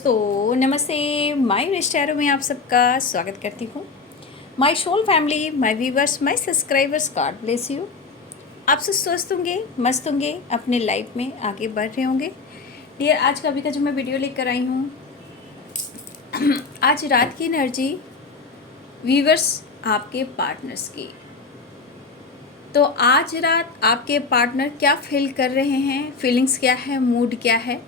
दोस्तों नमस्ते। माय स्टारो में आप सबका स्वागत करती हूँ। My soul family, my viewers, my subscribers, God bless you. आप सब स्वस्थ होंगे, मस्त होंगे, अपने लाइफ में आगे बढ़ रहे होंगे। डियर, आज का अभी का जो मैं वीडियो लेकर आई हूँ, आज रात की एनर्जी व्यूवर्स आपके पार्टनर्स की। तो आज रात आपके पार्टनर क्या फील कर रहे हैं, फीलिंग्स क्या है, मूड क्या है।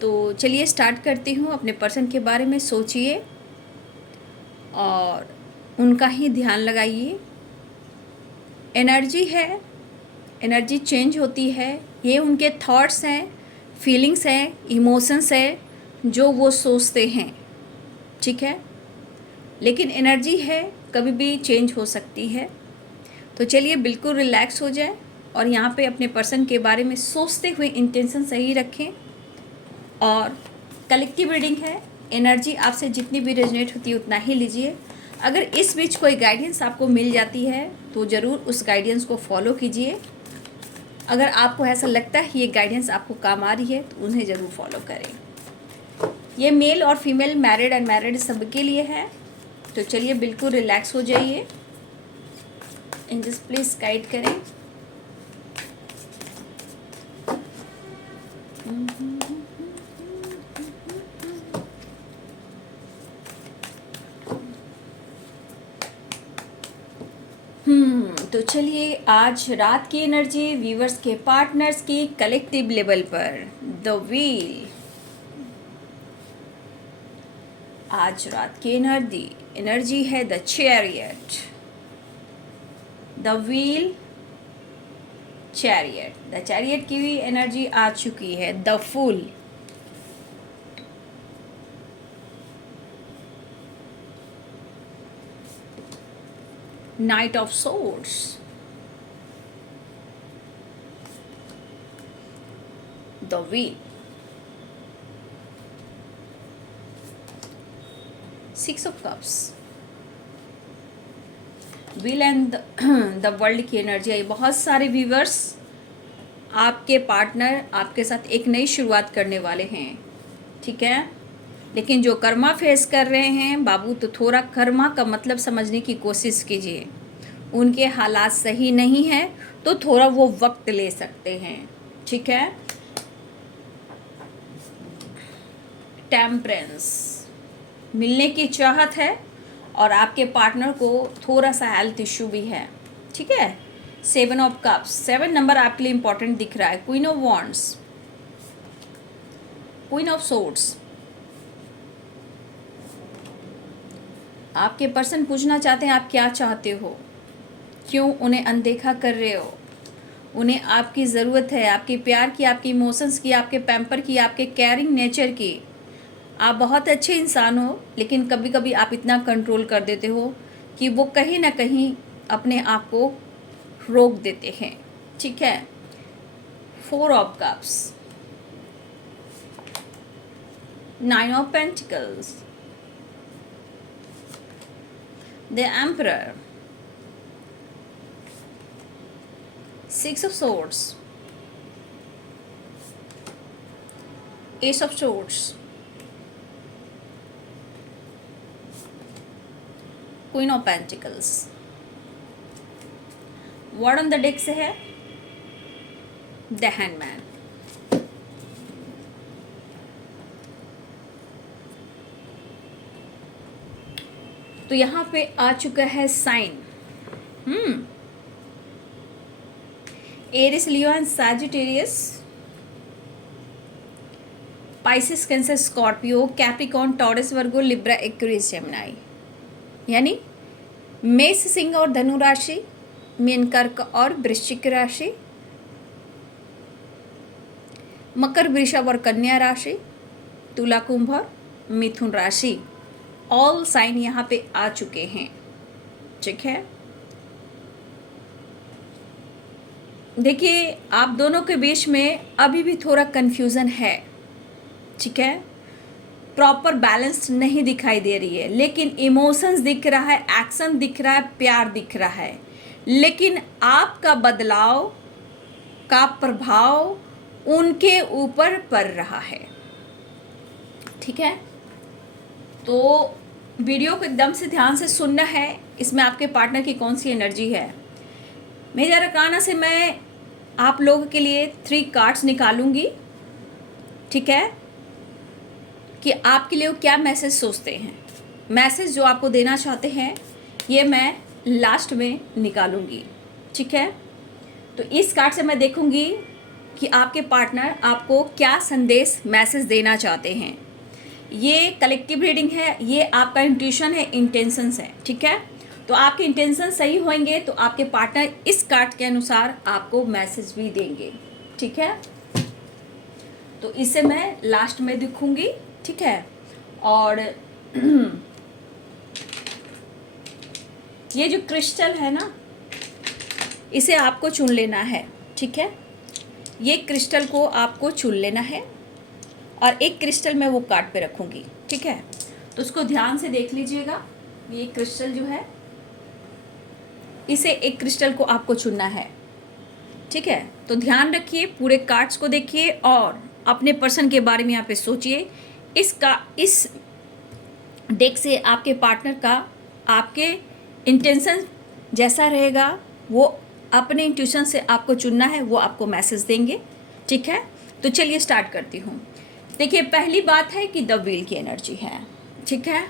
तो चलिए स्टार्ट करती हूँ। अपने पर्सन के बारे में सोचिए और उनका ही ध्यान लगाइए। एनर्जी है, एनर्जी चेंज होती है। ये उनके थॉट्स हैं, फीलिंग्स हैं, इमोशंस है जो वो सोचते हैं, ठीक है। लेकिन एनर्जी है, कभी भी चेंज हो सकती है। तो चलिए बिल्कुल रिलैक्स हो जाए और यहाँ पे अपने पर्सन के बारे में सोचते हुए इंटेंशन सही रखें। और कलेक्टिव रीडिंग है, एनर्जी आपसे जितनी भी रेजोनेट होती है उतना ही लीजिए। अगर इस बीच कोई गाइडेंस आपको मिल जाती है तो ज़रूर उस गाइडेंस को फॉलो कीजिए। अगर आपको ऐसा लगता है ये गाइडेंस आपको काम आ रही है तो उन्हें ज़रूर फॉलो करें। ये मेल और फीमेल, मैरिड अनमैरिड सबके लिए है। तो चलिए बिल्कुल रिलैक्स हो जाइए। एंजल्स प्लीज़ गाइड करें। तो चलिए आज रात की एनर्जी व्यूवर्स के पार्टनर्स की कलेक्टिव लेवल पर द व्हील। आज रात की एनर्जी है the chariot, the wheel, chariot. The chariot की भी एनर्जी आ चुकी है, the fool, knight of swords, the wheel, six of cups, wheel and the world की एनर्जी आई। बहुत सारे व्यूवर्स, आपके पार्टनर आपके साथ एक नई शुरुआत करने वाले हैं, ठीक है। लेकिन जो कर्मा फेस कर रहे हैं बाबू, तो थोड़ा कर्मा का मतलब समझने की कोशिश कीजिए। उनके हालात सही नहीं है तो थोड़ा वो वक्त ले सकते हैं, ठीक है। टेम्परेंस, मिलने की चाहत है और आपके पार्टनर को थोड़ा सा हेल्थ इश्यू भी है, ठीक है। सेवन ऑफ कप्स, 7 नंबर आपके लिए इंपॉर्टेंट दिख रहा है। Queen of wands, queen of swords. आपके पर्सन पूछना चाहते हैं आप क्या चाहते हो, क्यों उन्हें अनदेखा कर रहे हो। उन्हें आपकी ज़रूरत है, आपके प्यार की, आपके इमोशंस की, आपके पैम्पर की, आपके केयरिंग नेचर की। आप बहुत अच्छे इंसान हो, लेकिन कभी कभी आप इतना कंट्रोल कर देते हो कि वो कहीं ना कहीं अपने आप को रोक देते हैं, ठीक है। 4 of cups, 9 of pentacles, the emperor, 6 of swords, ace of swords, queen of pentacles। Word on the deck से है द हैंडमैन। तो यहाँ पे आ चुका है sign. Aries, Leo and Sagittarius, Pisces, Cancer, Scorpio, Capricorn, Taurus, Virgo, Libra, Aquarius, Gemini. यानी मेष, सिंह और धनु राशि, मीन, कर्क और वृश्चिक राशि, मकर, वृषभ और कन्या राशि, तुला, कुंभ और मिथुन राशि। ऑल साइन यहाँ पे आ चुके हैं, ठीक है। देखिए आप दोनों के बीच में अभी भी थोड़ा कंफ्यूजन है, ठीक है। प्रॉपर बैलेंस नहीं दिखाई दे रही है, लेकिन इमोशंस दिख रहा है, एक्शन दिख रहा है, प्यार दिख रहा है। लेकिन आपका बदलाव का प्रभाव उनके ऊपर पड़ रहा है, ठीक है, तो वीडियो को एकदम से ध्यान से सुनना है, इसमें आपके पार्टनर की कौन सी एनर्जी है। मेजर अरकाना से मैं आप लोगों के लिए 3 कार्ड्स निकालूंगी, ठीक है, कि आपके लिए वो क्या मैसेज सोचते हैं, मैसेज जो आपको देना चाहते हैं, ये मैं लास्ट में निकालूंगी, ठीक है। तो इस कार्ड से मैं देखूंगी कि आपके पार्टनर आपको क्या संदेश मैसेज देना चाहते हैं। ये कलेक्टिव रीडिंग है, ये आपका इंट्यूशन है, इंटेंशंस है, ठीक है। तो आपके इंटेंशन सही होंगे तो आपके पार्टनर इस कार्ड के अनुसार आपको मैसेज भी देंगे, ठीक है। तो इसे मैं लास्ट में दिखूंगी, ठीक है। और ये जो क्रिस्टल है ना, इसे आपको चुन लेना है, ठीक है। ये क्रिस्टल को आपको चुन लेना है और एक क्रिस्टल मैं वो कार्ड पे रखूंगी, ठीक है। तो उसको ध्यान से देख लीजिएगा। ये क्रिस्टल जो है, इसे एक क्रिस्टल को आपको चुनना है, ठीक है। तो ध्यान रखिए, पूरे कार्ड्स को देखिए और अपने पर्सन के बारे में यहाँ पे सोचिए। इस डेक से आपके पार्टनर का आपके इंटेंशन जैसा रहेगा, वो अपने इंट्यूशन से आपको चुनना है, वो आपको मैसेज देंगे, ठीक है। तो चलिए स्टार्ट करती हूँ। देखिए, पहली बात है कि द व्हील की एनर्जी है, ठीक है।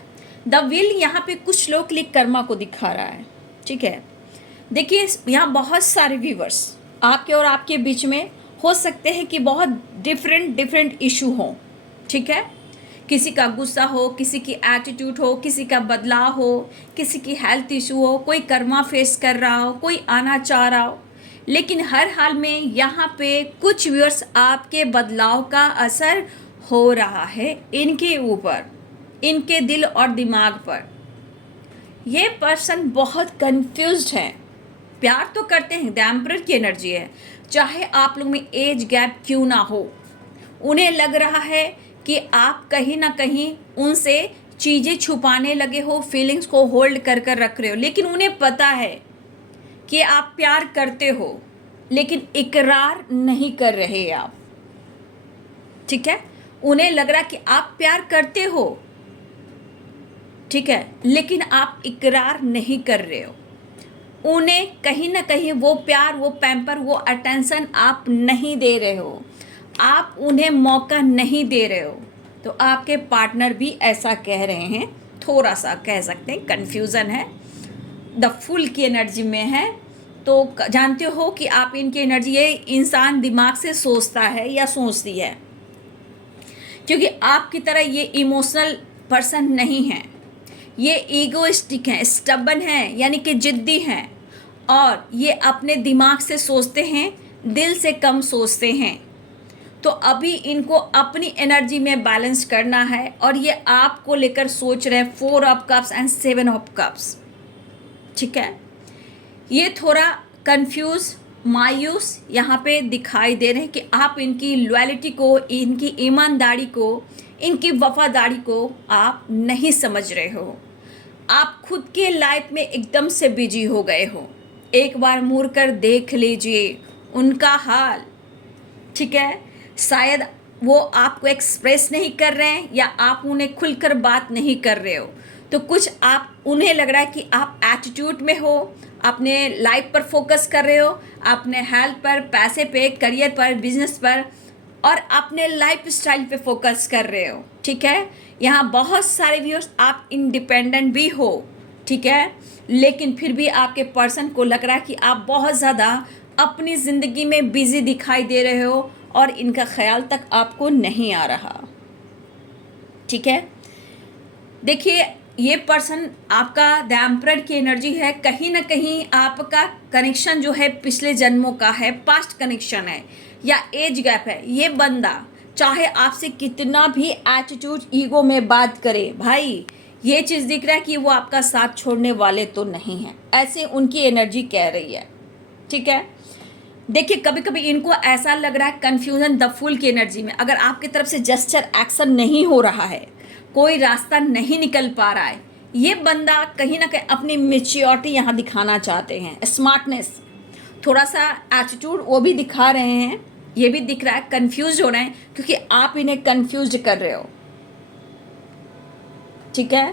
द व्हील यहाँ पे कुछ लोग के लिए कर्मा को दिखा रहा है, ठीक है। देखिए, यहाँ बहुत सारे व्यूवर्स आपके और आपके बीच में हो सकते हैं कि बहुत डिफरेंट इशू हो, ठीक है। किसी का गुस्सा हो, किसी की एटीट्यूड हो, किसी का बदलाव हो, किसी की हेल्थ इशू हो, कोई कर्मा फेस कर रहा हो, कोई आना चाह रहा हो। लेकिन हर हाल में यहाँ पे कुछ व्यूअर्स आपके बदलाव का असर हो रहा है इनके ऊपर, इनके दिल और दिमाग पर। ये पर्सन बहुत कंफ्यूज्ड है, प्यार तो करते हैं, द एम्परर की एनर्जी है, चाहे आप लोग में एज गैप क्यों ना हो। उन्हें लग रहा है कि आप कहीं ना कहीं उनसे चीज़ें छुपाने लगे हो, फीलिंग्स को होल्ड कर कर रख रहे हो। लेकिन उन्हें पता है कि आप प्यार करते हो, लेकिन इकरार नहीं कर रहे आप, ठीक है। उन्हें लग रहा कि आप प्यार करते हो, ठीक है, लेकिन आप इकरार नहीं कर रहे हो। उन्हें कहीं ना कहीं वो प्यार, वो पैम्पर, वो अटेंशन आप नहीं दे रहे हो, आप उन्हें मौका नहीं दे रहे हो। तो आपके पार्टनर भी ऐसा कह रहे हैं, थोड़ा सा कह सकते हैं कन्फ्यूज़न है, द फुल की एनर्जी में है। तो जानते हो कि आप इनकी एनर्जी, ये इंसान दिमाग से सोचता है या सोचती है, क्योंकि आपकी तरह ये इमोशनल पर्सन नहीं है। ये ईगोइस्टिक हैं, स्टबन हैं, यानी कि जिद्दी हैं, और ये अपने दिमाग से सोचते हैं, दिल से कम सोचते हैं। तो अभी इनको अपनी एनर्जी में बैलेंस करना है और ये आपको लेकर सोच रहे हैं 4 of cups and 7 of cups, ठीक है। ये थोड़ा कंफ्यूज, मायूस यहाँ पे दिखाई दे रहे हैं कि आप इनकी लॉयल्टी को, इनकी ईमानदारी को, इनकी वफादारी को आप नहीं समझ रहे हो। आप खुद के लाइफ में एकदम से बिजी हो गए हो। एक बार मुड़ कर देख लीजिए उनका हाल, ठीक है। शायद वो आपको एक्सप्रेस नहीं कर रहे हैं या आप उन्हें खुलकर बात नहीं कर रहे हो। तो कुछ आप, उन्हें लग रहा है कि आप एटीट्यूड में हो, अपने लाइफ पर फोकस कर रहे हो, अपने हेल्थ पर, पैसे पे, करियर पर, बिजनेस पर और अपने लाइफ स्टाइल पे फोकस कर रहे हो, ठीक है। यहाँ बहुत सारे व्यूअर्स आप इंडिपेंडेंट भी हो, ठीक है, लेकिन फिर भी आपके पर्सन को लग रहा है कि आप बहुत ज़्यादा अपनी ज़िंदगी में बिजी दिखाई दे रहे हो और इनका ख्याल तक आपको नहीं आ रहा, ठीक है। देखिए, ये पर्सन आपका द एम्परर की एनर्जी है, कहीं ना कहीं आपका कनेक्शन जो है पिछले जन्मों का है, पास्ट कनेक्शन है या एज गैप है। ये बंदा चाहे आपसे कितना भी एटीट्यूड, ईगो में बात करे, भाई ये चीज़ दिख रहा है कि वो आपका साथ छोड़ने वाले तो नहीं हैं, ऐसे उनकी एनर्जी कह रही है, ठीक है। देखिए, कभी कभी इनको ऐसा लग रहा है, कन्फ्यूजन द फूल की एनर्जी में, अगर आपकी तरफ से जेस्चर एक्शन नहीं हो रहा है, कोई रास्ता नहीं निकल पा रहा है, ये बंदा कहीं ना कहीं अपनी मेच्योरिटी यहाँ दिखाना चाहते हैं, स्मार्टनेस, थोड़ा सा एटीट्यूड वो भी दिखा रहे हैं। ये भी दिख रहा है कंफ्यूज हो रहे हैं क्योंकि आप इन्हें कंफ्यूज कर रहे हो, ठीक है।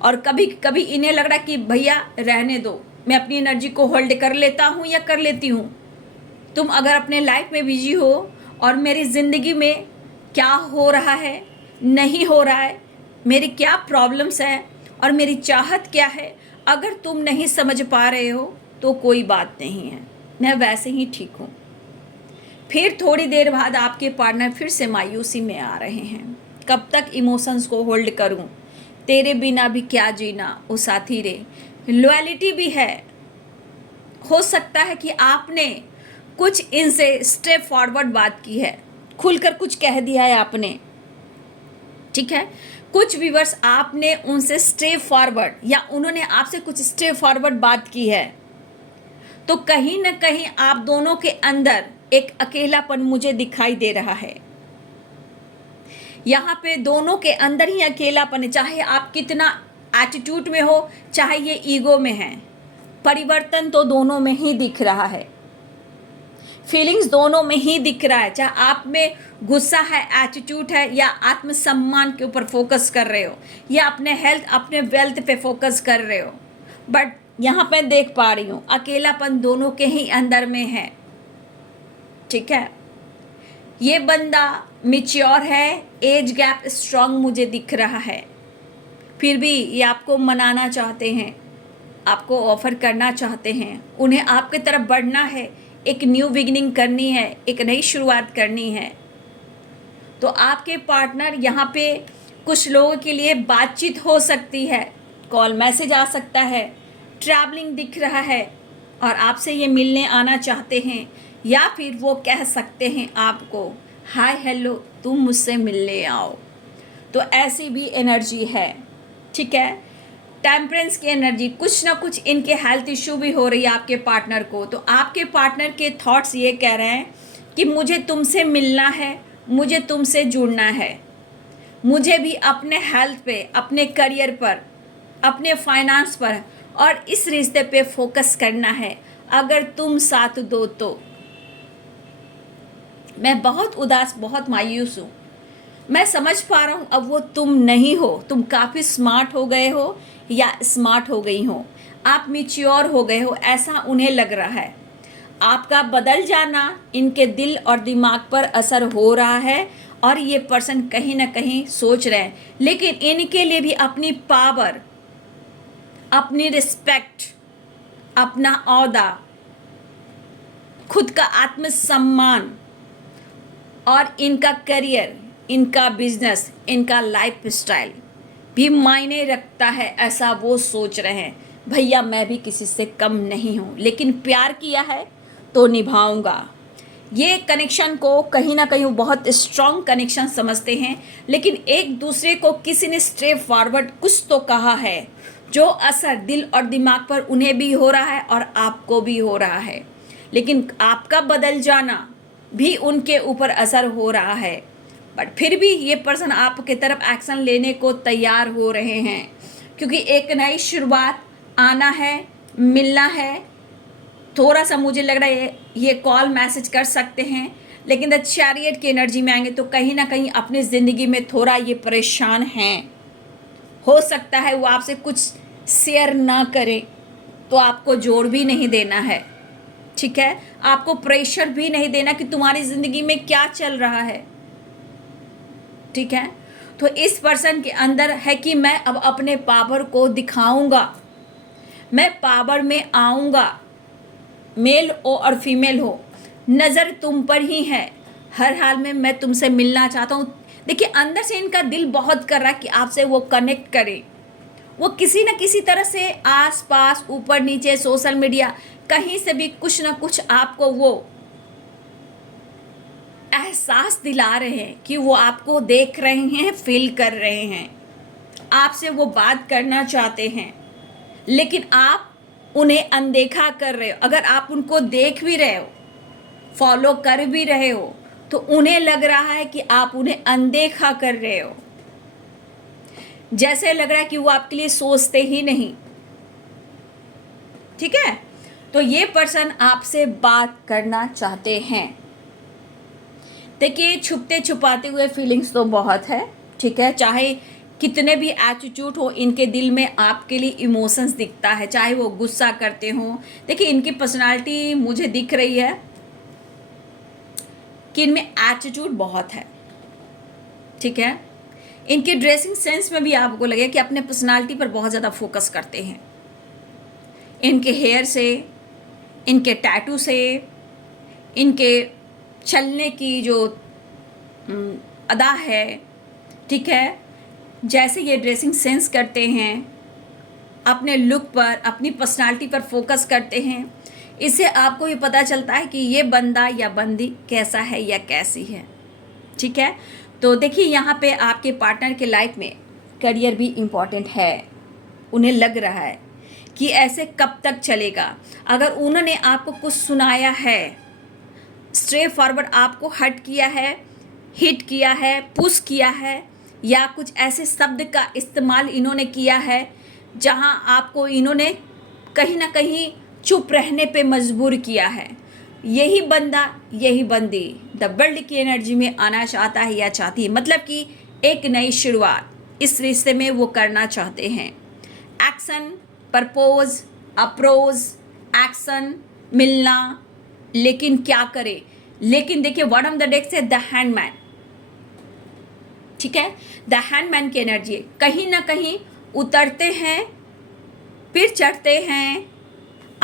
और कभी कभी इन्हें लग रहा है कि भैया रहने दो, मैं अपनी एनर्जी को होल्ड कर लेता हूँ या कर लेती हूँ। तुम अगर अपने लाइफ में बिजी हो और मेरी ज़िंदगी में क्या हो रहा है, नहीं हो रहा है, मेरी क्या प्रॉब्लम्स हैं और मेरी चाहत क्या है, अगर तुम नहीं समझ पा रहे हो तो कोई बात नहीं है, मैं वैसे ही ठीक हूँ। फिर थोड़ी देर बाद आपके पार्टनर फिर से मायूसी में आ रहे हैं, कब तक इमोशंस को होल्ड करूँ, तेरे बिना भी क्या जीना, ओ साथी रे। लॉयलिटी भी है, हो सकता है कि आपने कुछ इनसे स्टेप फॉरवर्ड बात की है, खुलकर कुछ कह दिया है आपने, ठीक है। कुछ व्यूअर्स आपने उनसे स्टेप फॉरवर्ड या उन्होंने आपसे कुछ स्टेप फॉरवर्ड बात की है, तो कहीं ना कहीं आप दोनों के अंदर एक अकेलापन मुझे दिखाई दे रहा है। यहाँ पे दोनों के अंदर ही अकेलापन है, चाहे आप कितना एटीट्यूड में हो, चाहे ये ईगो में है, परिवर्तन तो दोनों में ही दिख रहा है, फीलिंग्स दोनों में ही दिख रहा है। चाहे आप में गुस्सा है, एटीट्यूड है, या आत्मसम्मान के ऊपर फोकस कर रहे हो, या अपने हेल्थ, अपने वेल्थ पे फोकस कर रहे हो, बट यहाँ पे देख पा रही हूँ अकेलापन दोनों के ही अंदर में है, ठीक है। ये बंदा मैच्योर है, एज गैप स्ट्रांग मुझे दिख रहा है, फिर भी ये आपको मनाना चाहते हैं, आपको ऑफर करना चाहते हैं, उन्हें आपके तरफ बढ़ना है, एक न्यू बिगिनिंग करनी है, एक नई शुरुआत करनी है। तो आपके पार्टनर यहाँ पे कुछ लोगों के लिए बातचीत हो सकती है, कॉल मैसेज आ सकता है, ट्रैवलिंग दिख रहा है और आपसे ये मिलने आना चाहते हैं, या फिर वो कह सकते हैं आपको हाय हेलो तुम मुझसे मिलने आओ। तो ऐसी भी एनर्जी है, ठीक है। टेम्परेंस की एनर्जी, कुछ ना कुछ इनके हेल्थ इशू भी हो रही है आपके पार्टनर को। तो आपके पार्टनर के थॉट्स ये कह रहे हैं कि मुझे तुमसे मिलना है, मुझे तुमसे जुड़ना है, मुझे भी अपने हेल्थ पे, अपने करियर पर, अपने फाइनेंस पर और इस रिश्ते पे फोकस करना है, अगर तुम साथ दो तो। मैं बहुत उदास, बहुत मायूस हूँ, मैं समझ पा रहा हूँ अब वो तुम नहीं हो, तुम काफ़ी स्मार्ट हो गए हो या स्मार्ट हो गई हो, आप मैच्योर हो गए हो, ऐसा उन्हें लग रहा है। आपका बदल जाना इनके दिल और दिमाग पर असर हो रहा है और ये पर्सन कहीं ना कहीं सोच रहे हैं, लेकिन इनके लिए भी अपनी पावर, अपनी रिस्पेक्ट, अपना औहदा, खुद का आत्मसम्मान और इनका करियर, इनका बिजनेस, इनका लाइफ स्टाइल भी मायने रखता है, ऐसा वो सोच रहे हैं। भैया मैं भी किसी से कम नहीं हूँ, लेकिन प्यार किया है तो निभाऊंगा। ये कनेक्शन को कहीं ना कहीं बहुत स्ट्रॉन्ग कनेक्शन समझते हैं, लेकिन एक दूसरे को किसी ने स्टेप फॉरवर्ड कुछ तो कहा है, जो असर दिल और दिमाग पर उन्हें भी हो रहा है और आपको भी हो रहा है, लेकिन आपका बदल जाना भी उनके ऊपर असर हो रहा है। बट फिर भी ये पर्सन आपके तरफ एक्शन लेने को तैयार हो रहे हैं, क्योंकि एक नई शुरुआत आना है, मिलना है। थोड़ा सा मुझे लग रहा है ये कॉल मैसेज कर सकते हैं, लेकिन द चैरियट की एनर्जी में आएंगे तो कहीं ना कहीं अपनी ज़िंदगी में थोड़ा ये परेशान हैं। हो सकता है वो आपसे कुछ शेयर ना करें तो आपको जोड़ भी नहीं देना है, ठीक है। आपको प्रेशर भी नहीं देना कि तुम्हारी ज़िंदगी में क्या चल रहा है, ठीक है। तो इस पर्सन के अंदर है कि मैं अब अपने पावर को दिखाऊंगा, मैं पावर में आऊंगा, मेल हो और फीमेल हो, नज़र तुम पर ही है, हर हाल में मैं तुमसे मिलना चाहता हूँ। देखिए अंदर से इनका दिल बहुत कर रहा है कि आपसे वो कनेक्ट करे, वो किसी न किसी तरह से आस पास, ऊपर नीचे, सोशल मीडिया, कहीं से भी कुछ ना कुछ आपको वो एहसास दिला रहे हैं कि वो आपको देख रहे हैं, फील कर रहे हैं, आपसे वो बात करना चाहते हैं, लेकिन आप उन्हें अनदेखा कर रहे हो। अगर आप उनको देख भी रहे हो, फॉलो कर भी रहे हो, तो उन्हें लग रहा है कि आप उन्हें अनदेखा कर रहे हो, जैसे लग रहा है कि वो आपके लिए सोचते ही नहीं, ठीक है। तो ये पर्सन आपसे बात करना चाहते हैं। देखिए छुपते छुपाते हुए फीलिंग्स तो बहुत है, ठीक है, चाहे कितने भी एटीट्यूड हो, इनके दिल में आपके लिए इमोशंस दिखता है, चाहे वो गुस्सा करते हो। देखिए इनकी पर्सनालिटी मुझे दिख रही है कि इनमें एटीट्यूड बहुत है, ठीक है। इनके ड्रेसिंग सेंस में भी आपको लगे कि अपने पर्सनालिटी पर बहुत ज़्यादा फोकस करते हैं। इनके हेयर से, इनके टैटू से, इनके चलने की जो अदा है, ठीक है, जैसे ये ड्रेसिंग सेंस करते हैं, अपने लुक पर, अपनी पर्सनालिटी पर फोकस करते हैं, इससे आपको ये पता चलता है कि ये बंदा या बंदी कैसा है या कैसी है, ठीक है। तो देखिए यहाँ पे आपके पार्टनर के लाइफ में करियर भी इम्पॉर्टेंट है। उन्हें लग रहा है कि ऐसे कब तक चलेगा। अगर उन्होंने आपको कुछ सुनाया है, स्ट्रेट फॉरवर्ड आपको हट किया है, हिट किया है, पुश किया है, या कुछ ऐसे शब्द का इस्तेमाल इन्होंने किया है जहां आपको इन्होंने कहीं ना कहीं चुप रहने पे मजबूर किया है, यही बंदा, यही बंदी द वर्ल्ड की एनर्जी में आना चाहता है या चाहती है। मतलब कि एक नई शुरुआत इस रिश्ते में वो करना चाहते हैं। एक्शन, प्रपोज, अप्रोच, एक्शन, मिलना, लेकिन क्या करें। लेकिन देखिए वन ऑफ द डेक से द हैंडमैन, ठीक है, द हैंडमैन की एनर्जी कहीं ना कहीं उतरते हैं, फिर चढ़ते हैं,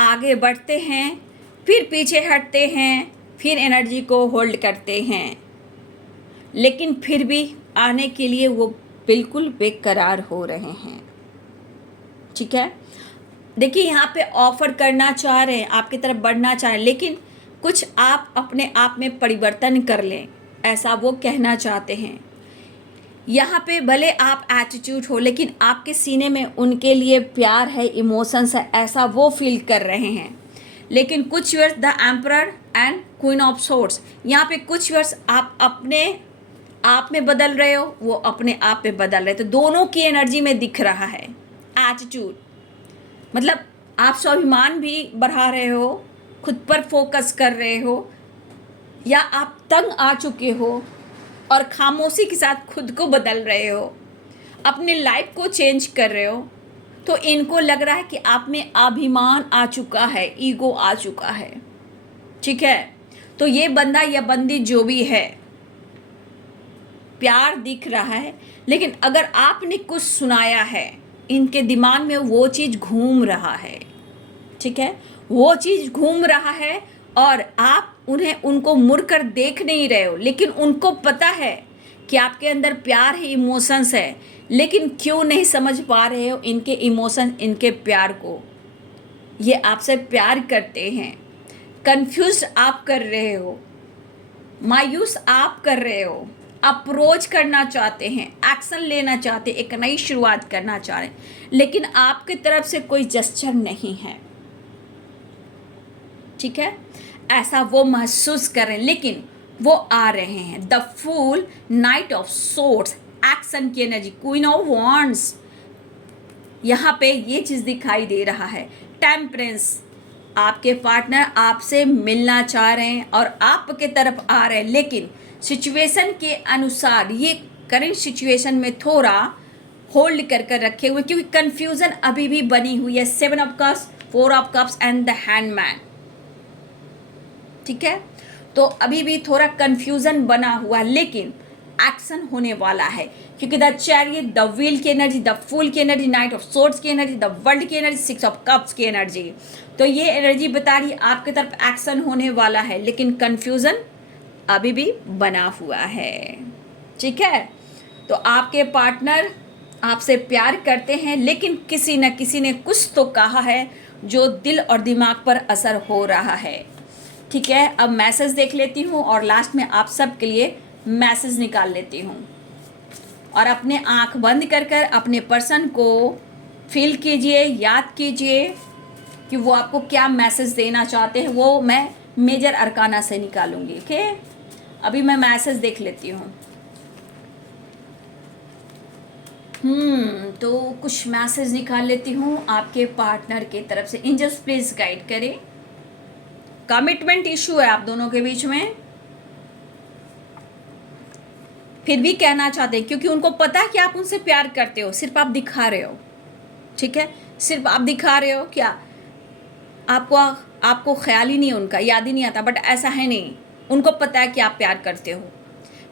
आगे बढ़ते हैं, फिर पीछे हटते हैं, फिर एनर्जी को होल्ड करते हैं, लेकिन फिर भी आने के लिए वो बिल्कुल बेकरार हो रहे हैं, ठीक है। देखिए यहाँ पे ऑफर करना चाह रहे हैं, आपकी तरफ बढ़ना चाह रहे हैं, लेकिन कुछ आप अपने आप में परिवर्तन कर लें, ऐसा वो कहना चाहते हैं। यहाँ पे भले आप एटीट्यूड हो, लेकिन आपके सीने में उनके लिए प्यार है, इमोशंस है, ऐसा वो फील कर रहे हैं। लेकिन कुछ words the emperor and queen of swords, यहाँ पे कुछ वर्ड्स आप अपने आप में बदल रहे हो, वो अपने आप में बदल रहे, तो दोनों की एनर्जी में दिख रहा है एटीट्यूड। मतलब आप स्वाभिमान भी बढ़ा रहे हो, खुद पर फोकस कर रहे हो, या आप तंग आ चुके हो और खामोशी के साथ खुद को बदल रहे हो, अपने लाइफ को चेंज कर रहे हो, तो इनको लग रहा है कि आप में अभिमान आ चुका है, ईगो आ चुका है, ठीक है। तो ये बंदा या बंदी जो भी है, प्यार दिख रहा है, लेकिन अगर आपने कुछ सुनाया है, इनके दिमाग में वो चीज़ घूम रहा है, ठीक है, वो चीज़ घूम रहा है और आप उनको मुड़कर देख नहीं रहे हो, लेकिन उनको पता है कि आपके अंदर प्यार है, इमोशंस है, लेकिन क्यों नहीं समझ पा रहे हो इनके इमोशन, इनके प्यार को। ये आपसे प्यार करते हैं, कंफ्यूज आप कर रहे हो, मायूस आप कर रहे हो, अप्रोच करना चाहते हैं, एक्शन लेना चाहते हैं, एक नई शुरुआत करना चाह रहे हैं, लेकिन आपकी तरफ से कोई जेस्चर नहीं है, ठीक है। ऐसा वो महसूस कर रहे हैं, लेकिन वो आ रहे हैं। The fool, knight of swords, action की एनर्जी, क्वीन ऑफ वॉन्ड्स, यहाँ पे ये चीज़ दिखाई दे रहा है। टेम्परेंस, आपके पार्टनर आपसे मिलना चाह रहे हैं और आपके तरफ आ रहे हैं, लेकिन सिचुएशन के अनुसार ये करंट सिचुएशन में थोड़ा होल्ड कर कर रखे हुए, क्योंकि कंफ्यूजन अभी भी बनी हुई है। 7 of cups, 4 of cups and the handman, ठीक है। तो अभी भी थोड़ा कंफ्यूजन बना हुआ, लेकिन एक्शन होने वाला है, क्योंकि द चैरियट, द व्हील की एनर्जी, द फूल की एनर्जी, नाइट ऑफ सोर्ड्स की एनर्जी, द वर्ल्ड की एनर्जी, 6 ऑफ कप्स की एनर्जी। तो ये एनर्जी बता रही है आपकी तरफ एक्शन होने वाला है, लेकिन कंफ्यूजन अभी भी बना हुआ है, ठीक है। तो आपके पार्टनर आपसे प्यार करते हैं, लेकिन किसी न किसी ने कुछ तो कहा है जो दिल और दिमाग पर असर हो रहा है, ठीक है। अब मैसेज देख लेती हूँ और लास्ट में आप सब के लिए मैसेज निकाल लेती हूँ। और अपने आँख बंद कर कर अपने पर्सन को फील कीजिए, याद कीजिए कि वो आपको क्या मैसेज देना चाहते हैं, वो मैं मेजर अरकाना से निकालूंगी, ओके। अभी मैं मैसेज देख लेती हूँ। तो कुछ मैसेज निकाल लेती हूँ आपके पार्टनर की तरफ से। एंजल्स प्लीज गाइड करें। कमिटमेंट इशू है आप दोनों के बीच में। फिर भी कहना चाहते हैं, क्योंकि उनको पता है कि आप उनसे प्यार करते हो, सिर्फ आप दिखा रहे हो। ठीक है, सिर्फ आप दिखा रहे हो, क्या आपको ख्याल ही नहीं है उनका, याद ही नहीं आता, बट ऐसा है नहीं, उनको पता है कि आप प्यार करते हो।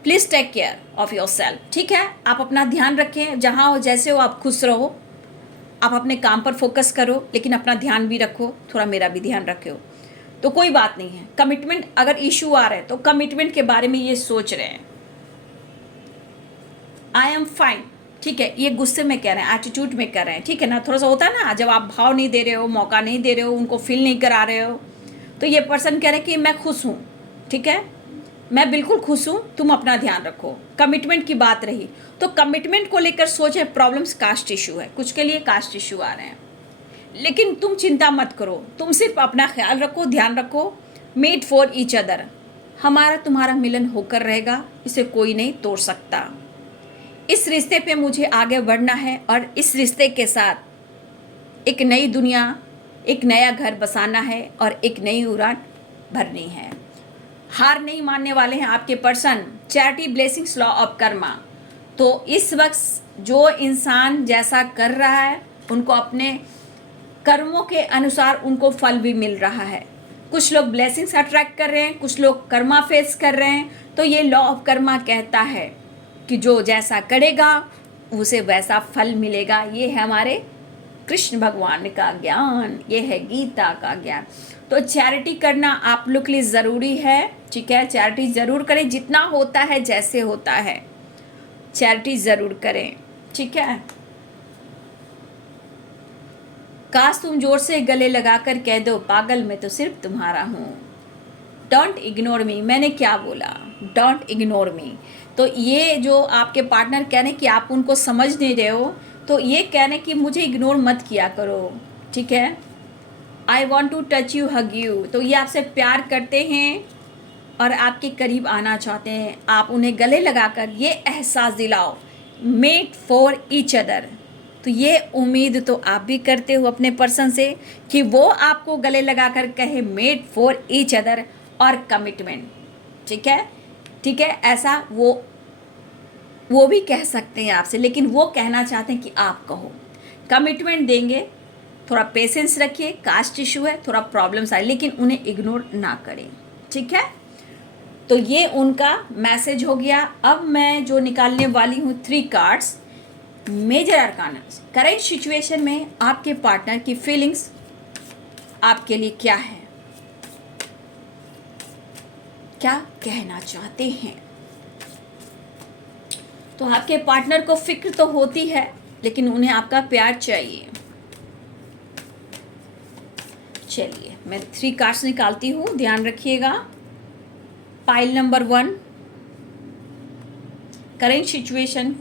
Please take care of your self. ठीक है, आप अपना ध्यान रखें, जहाँ हो जैसे हो आप खुश रहो, आप अपने काम पर फोकस करो, लेकिन अपना ध्यान भी रखो, थोड़ा मेरा भी ध्यान रखो, तो कोई बात नहीं है। कमिटमेंट अगर इशू आ रहा है तो कमिटमेंट के बारे में ये सोच रहे हैं, आई एम फाइन। ठीक है, ये गुस्से में कह रहे हैं, एटीट्यूड में कर रहे हैं। ठीक है ना, थोड़ा सा होता है ना, जब आप भाव नहीं दे रहे हो, मौका नहीं दे रहे हो, उनको फील नहीं करा रहे हो, तो ये पर्सन कह रहे हैं कि मैं खुश हूँ। ठीक है, मैं बिल्कुल खुश हूँ, तुम अपना ध्यान रखो। कमिटमेंट की बात रही तो कमिटमेंट को लेकर सोचे, प्रॉब्लम्स कास्ट इशू है, कुछ के लिए कास्ट इशू आ रहे हैं, लेकिन तुम चिंता मत करो, तुम सिर्फ अपना ख्याल रखो, ध्यान रखो। मेड फॉर ईच अदर, हमारा तुम्हारा मिलन होकर रहेगा, इसे कोई नहीं तोड़ सकता। इस रिश्ते पे मुझे आगे बढ़ना है और इस रिश्ते के साथ एक नई दुनिया, एक नया घर बसाना है और एक नई उड़ान भरनी है। हार नहीं मानने वाले हैं आपके person. Charity, blessings, law of Karma. तो इस वक्त जो इंसान जैसा कर रहा है, उनको अपने कर्मों के अनुसार उनको फल भी मिल रहा है। कुछ लोग ब्लेसिंग्स अट्रैक्ट कर रहे हैं, कुछ लोग कर्मा फेस कर रहे हैं। तो ये लॉ ऑफ कर्मा कहता है कि जो जैसा करेगा उसे वैसा फल मिलेगा। ये है हमारे कृष्ण भगवान का ज्ञान, ये है गीता का ज्ञान। तो चैरिटी करना आप लोग के लिए ज़रूरी है। ठीक है, चैरिटी ज़रूर करें, जितना होता है, जैसे होता है, चैरिटी ज़रूर करें। ठीक है, काश तुम जोर से गले लगाकर कह दो, पागल मैं तो सिर्फ तुम्हारा हूँ। डोंट इग्नोर मी, मैंने क्या बोला, डोंट इग्नोर मी। तो ये जो आपके पार्टनर कह रहे हैं कि आप उनको समझ नहीं रहे हो, तो ये कह रहे हैं कि मुझे इग्नोर मत किया करो। ठीक है, I want to touch you, hug you. तो ये आपसे प्यार करते हैं और आपके करीब आना चाहते हैं। आप उन्हें गले लगाकर ये एहसास दिलाओ, मेड फॉर ईच अदर। तो ये उम्मीद तो आप भी करते हो अपने पर्सन से कि वो आपको गले लगाकर कहे मेड फॉर ईच अदर और कमिटमेंट। ठीक है, ठीक है, ऐसा वो भी कह सकते हैं आपसे, लेकिन वो कहना चाहते हैं कि आप कहो। कमिटमेंट देंगे, थोड़ा पेशेंस रखिए, कास्ट इशू है, थोड़ा प्रॉब्लम्स आए, लेकिन उन्हें इग्नोर ना करें। ठीक है, तो ये उनका मैसेज हो गया। अब मैं जो निकालने वाली हूँ 3 cards, major arcana. Current situation में आपके पार्टनर की फीलिंग्स आपके लिए क्या है, क्या कहना चाहते हैं। तो आपके पार्टनर को फिक्र तो होती है, लेकिन उन्हें आपका प्यार चाहिए। चलिए मैं 3 कार्ड्स निकालती हूँ, ध्यान रखिएगा। Pile number 1, current situation.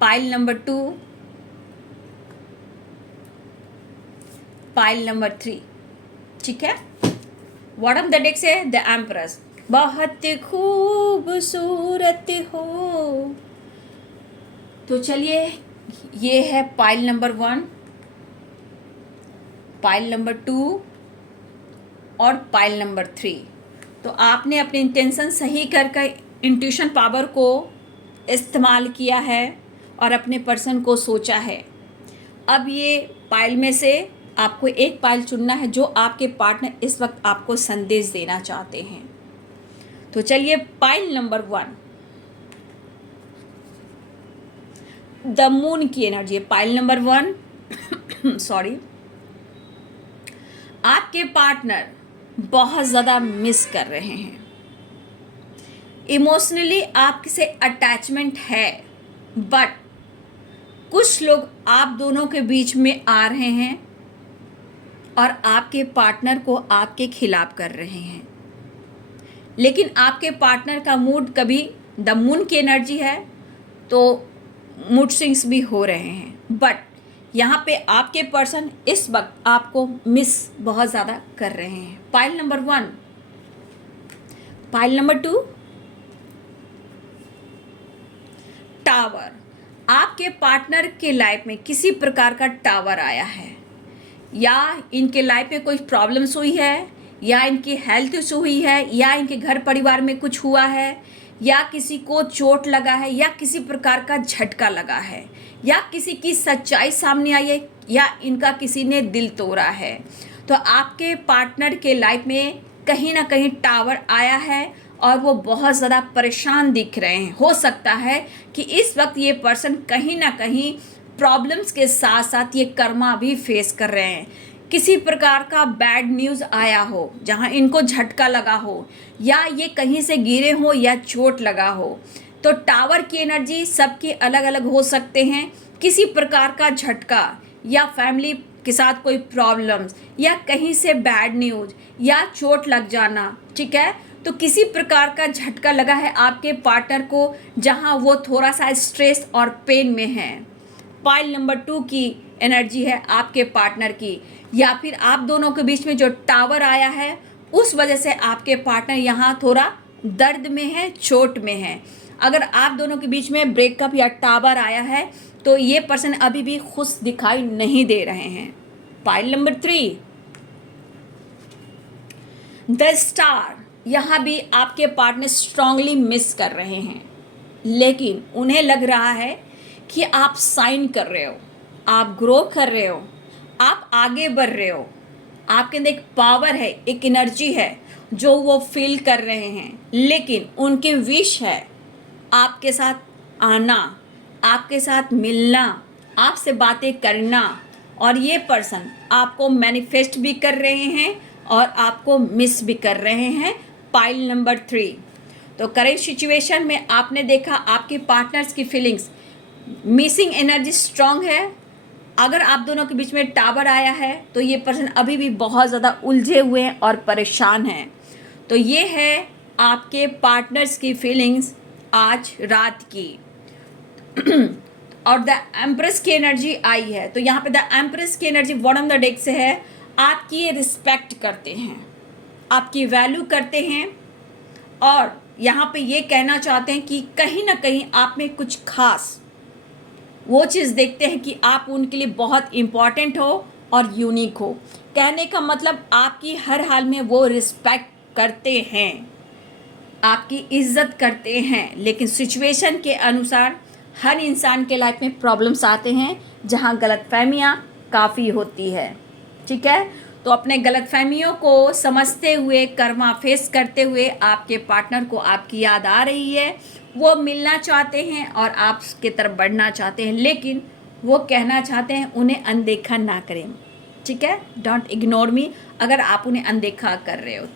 Pile number 2, pile number 3। ठीक है, बॉटम द डेक से द एम्प्रेस, बहुत खूबसूरत हो। तो चलिए, ये है पाइल नंबर 1, पाइल नंबर 2 और पाइल नंबर 3। तो आपने अपने इंटेंशन सही करके इंट्यूशन पावर को इस्तेमाल किया है और अपने पर्सन को सोचा है। अब ये पाइल में से आपको एक पाइल चुनना है जो आपके पार्टनर इस वक्त आपको संदेश देना चाहते हैं। तो चलिए, पाइल नंबर 1, द मून की एनर्जी है। पाइल नंबर 1 सॉरी, आपके पार्टनर बहुत ज़्यादा मिस कर रहे हैं, इमोशनली आपसे अटैचमेंट है, बट कुछ लोग आप दोनों के बीच में आ रहे हैं और आपके पार्टनर को आपके खिलाफ कर रहे हैं। लेकिन आपके पार्टनर का मूड, कभी द मून की एनर्जी है तो मूड स्विंग्स भी हो रहे हैं, बट यहाँ पे आपके पर्सन इस वक्त आपको मिस बहुत ज़्यादा कर रहे हैं। Pile number 1, pile number 2, tower. आपके पार्टनर के लाइफ में किसी प्रकार का टावर आया है, या इनके लाइफ में कोई प्रॉब्लम्स हुई है, या इनकी हेल्थ इशू हुई है, या इनके घर परिवार में कुछ हुआ है, या किसी को चोट लगा है या किसी प्रकार का झटका लगा है या किसी की सच्चाई सामने आई है या इनका किसी ने दिल तोड़ा है, तो आपके पार्टनर के लाइफ में कहीं ना कहीं टावर आया है और वो बहुत ज़्यादा परेशान दिख रहे हैं। हो सकता है कि इस वक्त ये पर्सन कहीं ना कहीं प्रॉब्लम्स के साथ साथ ये कर्मा भी फेस कर रहे हैं। किसी प्रकार का बैड न्यूज़ आया हो जहाँ इनको झटका लगा हो या ये कहीं से गिरे हो या चोट लगा हो। तो टावर की एनर्जी सबके अलग अलग हो सकते हैं। किसी प्रकार का झटका या फैमिली के साथ कोई प्रॉब्लम्स या कहीं से बैड न्यूज़ या चोट लग जाना, ठीक है। तो किसी प्रकार का झटका लगा है आपके पार्टनर को जहां वो थोड़ा सा स्ट्रेस और पेन में है। पाइल नंबर 2 की एनर्जी है आपके पार्टनर की, या फिर आप दोनों के बीच में जो टावर आया है उस वजह से आपके पार्टनर यहाँ थोड़ा दर्द में है, चोट में है। अगर आप दोनों के बीच में ब्रेकअप या टावर आया है तो ये पर्सन अभी भी खुश दिखाई नहीं दे रहे हैं। पाइल नंबर 3 द स्टार, यहाँ भी आपके पार्टनर स्ट्रांगली मिस कर रहे हैं, लेकिन उन्हें लग रहा है कि आप साइन कर रहे हो, आप ग्रो कर रहे हो, आप आगे बढ़ रहे हो। आपके अंदर एक पावर है, एक एनर्जी है जो वो फील कर रहे हैं, लेकिन उनकी विश है आपके साथ आना, आपके साथ मिलना, आपसे बातें करना, और ये पर्सन आपको मैनिफेस्ट भी कर रहे हैं और आपको मिस भी कर रहे हैं। Pile number 3। तो करेंट सिचुएशन में आपने देखा आपके पार्टनर्स की फीलिंग्स, मिसिंग एनर्जी स्ट्रांग है। अगर आप दोनों के बीच में टावर आया है तो ये पर्सन अभी भी बहुत ज़्यादा उलझे हुए हैं और परेशान हैं। तो ये है आपके पार्टनर्स की फीलिंग्स आज रात की। और द एम्प्रेस की एनर्जी आई है, तो यहाँ पे द एम्प्रेस की एनर्जी बॉटम द डेक से है। आपकी ये रिस्पेक्ट करते हैं, आपकी वैल्यू करते हैं, और यहाँ पे ये कहना चाहते हैं कि कहीं ना कहीं आप में कुछ खास वो चीज़ देखते हैं कि आप उनके लिए बहुत इम्पॉर्टेंट हो और यूनिक हो। कहने का मतलब आपकी हर हाल में वो रिस्पेक्ट करते हैं, आपकी इज्जत करते हैं। लेकिन सिचुएशन के अनुसार हर इंसान के लाइफ में प्रॉब्लम्स आते हैं जहाँ गलतफहमियाँ काफ़ी होती है, ठीक है। तो अपने गलतफहमियों को समझते हुए, कर्मा फेस करते हुए आपके पार्टनर को आपकी याद आ रही है, वो मिलना चाहते हैं और आपके तरफ बढ़ना चाहते हैं, लेकिन वो कहना चाहते हैं उन्हें अनदेखा ना करें, ठीक है। डोंट इग्नोर मी, अगर आप उन्हें अनदेखा कर रहे हो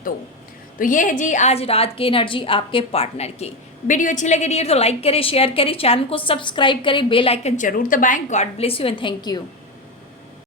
तो ये है जी आज रात की एनर्जी आपके पार्टनर की। वीडियो अच्छी लगे रही है तो लाइक करें, शेयर करें, चैनल को सब्सक्राइब करें, बेल आइकन जरूर दबाएं। God bless you and thank you.